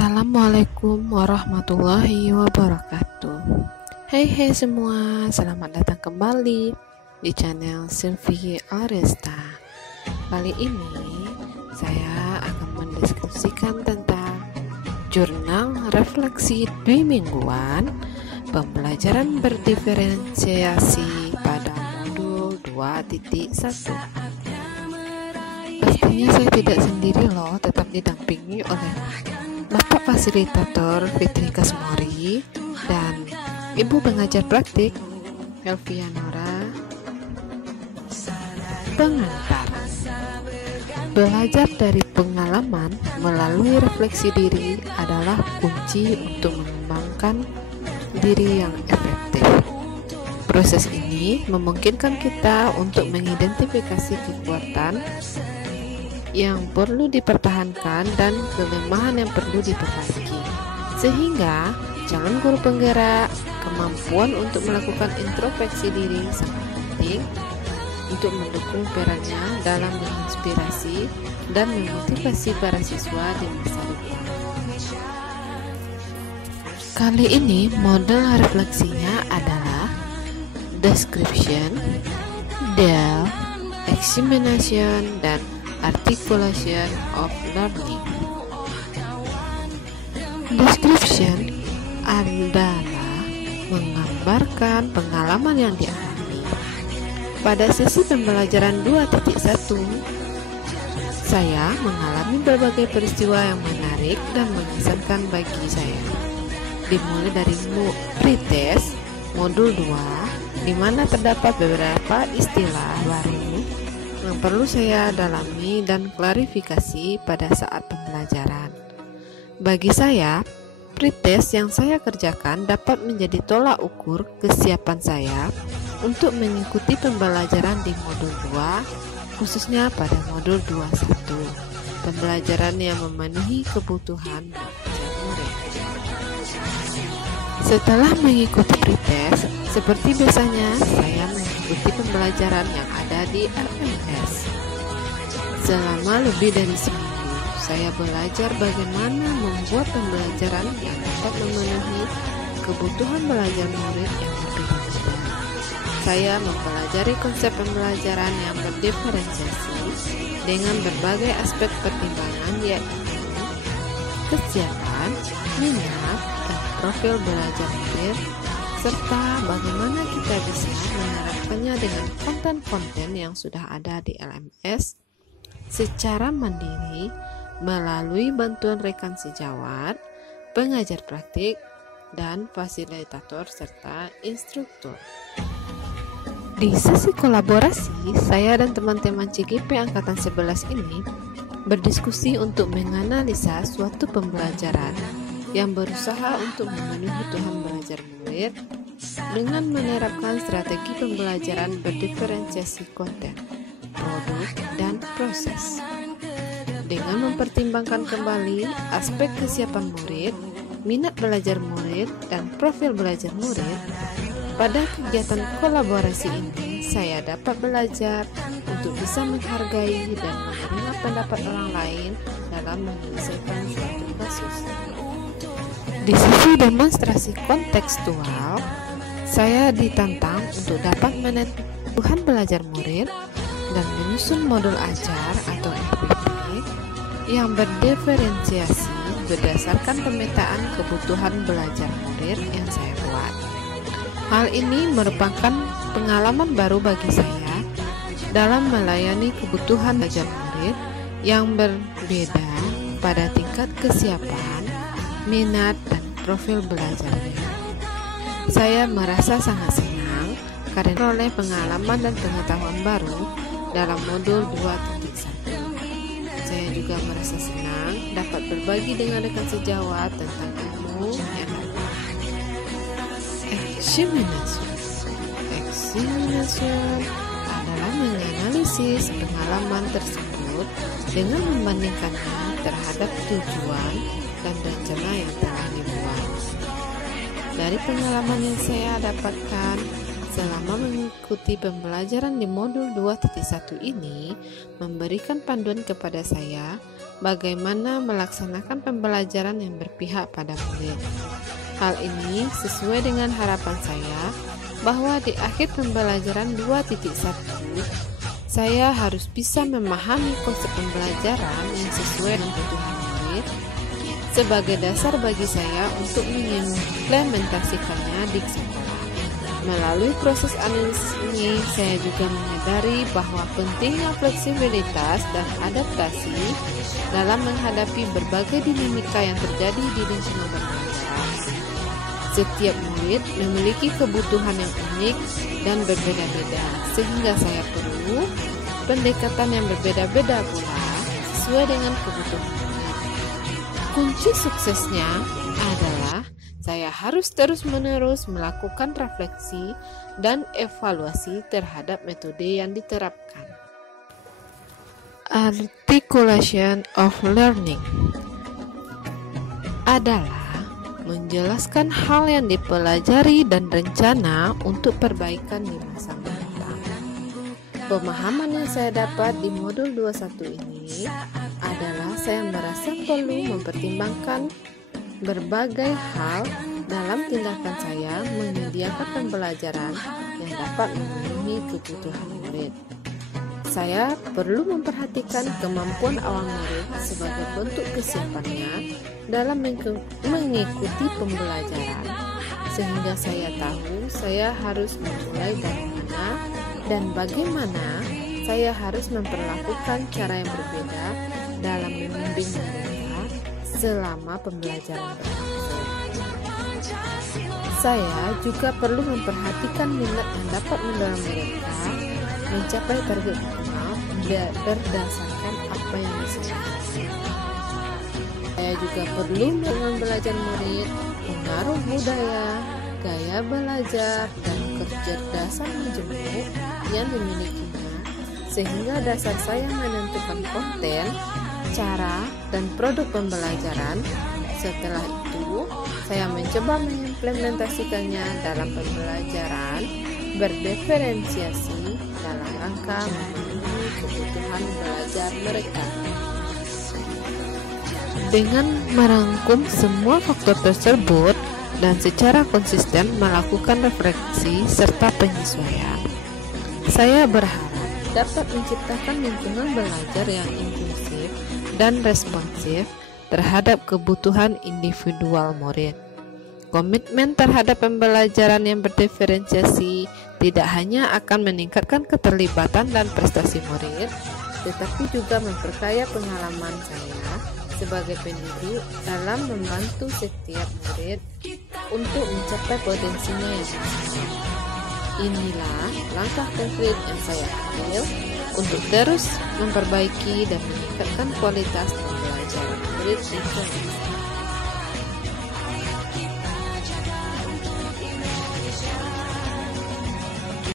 Assalamualaikum warahmatullahi wabarakatuh. Hai semua, selamat datang kembali di channel Sylvie Aresta. Kali ini saya akan mendiskusikan tentang jurnal refleksi mingguan pembelajaran berdiferensiasi pada modul 2.1. Pastinya saya tidak sendiri loh, tetap didampingi oleh Bapak Fasilitator Fitri Kasmori dan Ibu Pengajar Praktik Elvianora pengantar. Belajar dari pengalaman melalui refleksi diri adalah kunci untuk mengembangkan diri yang efektif. Proses ini memungkinkan kita untuk mengidentifikasi kekuatan yang perlu dipertahankan dan kelemahan yang perlu diperbaiki, sehingga calon guru penggerak kemampuan untuk melakukan introspeksi diri sangat penting untuk mendukung perannya dalam menginspirasi dan memotivasi para siswa di masa depan. Kali ini model refleksinya adalah description, the examination, dan articulation of learning. Description adalah menggambarkan pengalaman yang dialami. Pada sesi pembelajaran 2.1, saya mengalami berbagai peristiwa yang menarik dan mengesankan bagi saya. Dimulai dari pretest modul 2, di mana terdapat beberapa istilah baru yang perlu saya dalami dan klarifikasi pada saat pembelajaran. Bagi saya, pretest yang saya kerjakan dapat menjadi tolak ukur kesiapan saya untuk mengikuti pembelajaran di modul 2, khususnya pada modul 21, pembelajaran yang memenuhi kebutuhan belajar murid. Setelah mengikuti pretest, seperti biasanya saya mengikuti pembelajaran yang ada di LMS. Selama lebih dari seminggu, saya belajar bagaimana membuat pembelajaran yang dapat memenuhi kebutuhan belajar murid yang lebih mudah. Saya mempelajari konsep pembelajaran yang berdiferensiasi dengan berbagai aspek pertimbangan, yaitu kesiapan, minat, dan profil belajar murid, serta bagaimana kita bisa menerapkannya dengan konten-konten yang sudah ada di LMS secara mandiri melalui bantuan rekan sejawat, pengajar praktik, dan fasilitator serta instruktur. Di sesi kolaborasi, saya dan teman-teman CGP Angkatan 11 ini berdiskusi untuk menganalisa suatu pembelajaran yang berusaha untuk memenuhi kebutuhan belajar murid dengan menerapkan strategi pembelajaran berdiferensiasi konten, produk, dan proses. Dengan mempertimbangkan kembali aspek kesiapan murid, minat belajar murid, dan profil belajar murid, pada kegiatan kolaborasi ini saya dapat belajar untuk bisa menghargai dan menerima pendapat orang lain dalam menyelesaikan suatu kasus. Di sisi demonstrasi kontekstual, saya ditantang untuk dapat menentukan kebutuhan belajar murid dan menyusun modul ajar atau MPP yang berdiferensiasi berdasarkan pemetaan kebutuhan belajar murid yang saya buat. Hal ini merupakan pengalaman baru bagi saya dalam melayani kebutuhan belajar murid yang berbeda pada tingkat kesiapan, minat, dan profil belajarnya. Saya merasa sangat senang karena memperoleh pengalaman dan pengetahuan baru dalam modul 2.1. Saya juga merasa senang dapat berbagi dengan rekan sejawat tentang ilmu yang ada. Examination adalah menganalisis pengalaman tersebut dengan membandingkannya terhadap tujuan dan rencana yang telah dibuat. Dari pengalaman yang saya dapatkan selama mengikuti pembelajaran di modul 2.1 ini memberikan panduan kepada saya bagaimana melaksanakan pembelajaran yang berpihak pada murid. Hal ini sesuai dengan harapan saya bahwa di akhir pembelajaran 2.1 saya harus bisa memahami konsep pembelajaran yang sesuai dengan kebutuhan murid sebagai dasar bagi saya untuk mengimplementasikannya di sekolah. Melalui proses analisis ini, saya juga menyadari bahwa pentingnya fleksibilitas dan adaptasi dalam menghadapi berbagai dinamika yang terjadi di lingkungan belajar. Setiap murid memiliki kebutuhan yang unik dan berbeda-beda, sehingga saya perlu pendekatan yang berbeda-beda pula sesuai dengan kebutuhan murid. Kunci suksesnya adalah saya harus terus-menerus melakukan refleksi dan evaluasi terhadap metode yang diterapkan. Articulation of learning adalah menjelaskan hal yang dipelajari dan rencana untuk perbaikan di masa mendatang. Pemahaman yang saya dapat di modul 21 ini adalah saya merasa perlu mempertimbangkan berbagai hal dalam tindakan saya menyediakan pembelajaran yang dapat memenuhi kebutuhan murid. Saya perlu memperhatikan kemampuan awal murid sebagai bentuk kesiapannya dalam mengikuti pembelajaran, sehingga saya tahu saya harus memulai dari mana dan bagaimana saya harus memperlakukan cara yang berbeda dalam membimbing mereka selama pembelajaran berlangsung. Saya juga perlu memperhatikan minat yang dapat mendorong mereka mencapai target minimal berdasarkan apa yang disediakan. Saya juga perlu dengan belajar murid, pengaruh budaya, gaya belajar, dan kecerdasan majemuk yang dimilikinya, sehingga dasar saya menentukan konten, cara, dan produk pembelajaran. Setelah itu, saya mencoba mengimplementasikannya dalam pembelajaran berdiferensiasi dalam rangka memenuhi kebutuhan belajar mereka. Dengan merangkum semua faktor tersebut dan secara konsisten melakukan refleksi serta penyesuaian, saya berharap dapat menciptakan lingkungan belajar yang inklusif dan responsif terhadap kebutuhan individual murid. Komitmen terhadap pembelajaran yang berdiferensiasi tidak hanya akan meningkatkan keterlibatan dan prestasi murid, tetapi juga memperkaya pengalaman saya sebagai pendidik dalam membantu setiap murid untuk mencapai potensinya yang maksimal. Inilah langkah konkret yang saya ambil untuk terus memperbaiki dan meningkatkan kualitas pembelajaran murid di kelas.